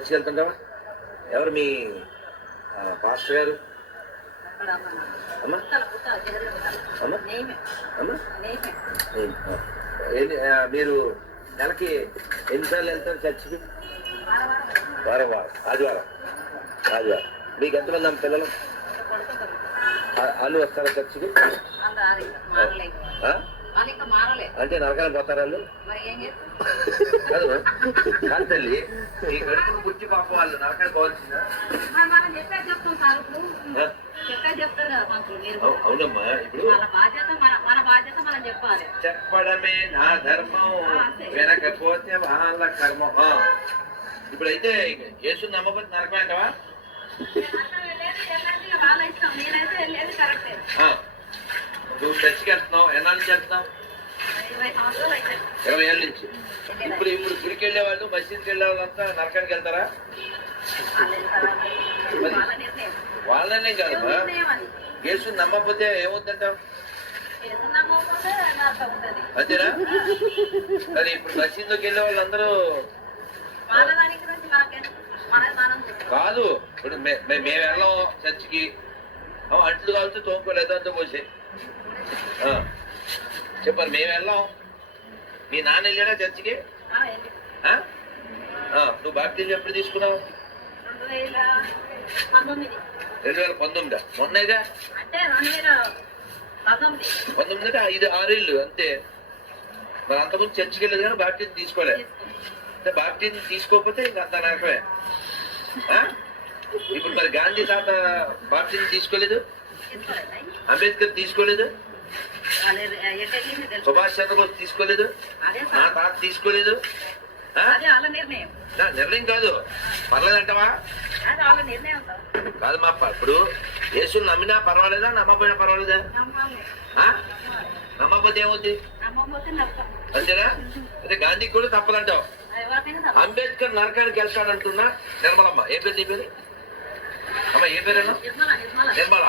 చర్చికి వెళ్తుంటావా? ఎవరు మీ పాస్టర్ గారు? అమ్మా అమ్మా అమ్మా మీరు నెలకి ఎన్నిసార్లు వెళ్తారు చర్చికి? వారం ఆదివారం. మీకు ఎంతమంది అమ్మ పిల్లలు? వాళ్ళు వస్తారా చర్చికి? అంటే నరకానికి పోతారా వాళ్ళు? కాదు కాదు తల్లి, ఈ గడుపును గుర్చి పాపం వాళ్ళు నరకానికి పోవాల్సిందా? అవునమ్మా, ఇప్పుడు చెప్పడమే నా ధర్మం, వినకపోతే వాళ్ళ కర్మం. ఇప్పుడైతే యేసు నమ్మకపోతే నరకమే అంటావా? నువ్వు చర్చికి వెళ్తున్నావు, ఎన్నాళ్ళ నుంచి వెళ్తున్నావు? 20 ఏళ్ళ నుంచి. ఇప్పుడు గుడికి వెళ్ళే వాళ్ళు, మసీద్కి వెళ్ళే వాళ్ళంతా నరకానికి వెళ్తారా? వాళ్ళనే కాదమ్మా, యేసు నమ్మకపోతే ఏమవుతుందంటావు? అంతేనా? మరి ఇప్పుడు మసీద్లోకి వెళ్ళే వాళ్ళందరూ కాదు. ఇప్పుడు మేము వెళ్ళాం చర్చికి, అంట్లు కావాల్సి తోముకోలేదు అంతా పోసి చెప్పారు. మేము వెళ్ళాం, మీ నాన్న వెళ్ళాడా చర్చికి? నువ్వు బాప్టిజం ఎప్పుడు తీసుకున్నావు? 2019. మొన్నగా 19 అంటే 5-6 ఏళ్ళు అంతే. మరి అంతకుముందు చర్చికి వెళ్ళలేదు కానీ బాప్టిజం తీసుకోలేదు. అంటే బాప్టిజం తీసుకోకపోతే ఇంకా అంత నరకమే. ఇప్పుడు మరి గాంధీ తాత బాప్టిజం తీసుకోలేదు, అంబేద్కర్ తీసుకోలేదు, సుభాష్ చంద్రబోస్ తీసుకోలేదు, నా తాత తీసుకోలేదు. నిర్ణయం కాదు, పర్లేదంటావా? కాదు మా, ఇప్పుడు యేసుని నమ్మినా పర్వాలేదా, నమ్మపోయినా పర్వాలేదా? నమ్మకపోతే ఏమవుతుంది? అంతేనా? అదే గాంధీకి కూడా తప్పదంటావు. అంబేద్కర్ నరకానికి వెళ్తాడంటున్నా నిర్మలమ్మ. ఏ పేరు నీ పేరు అమ్మ? ఏ పేరేనా? నిర్మల.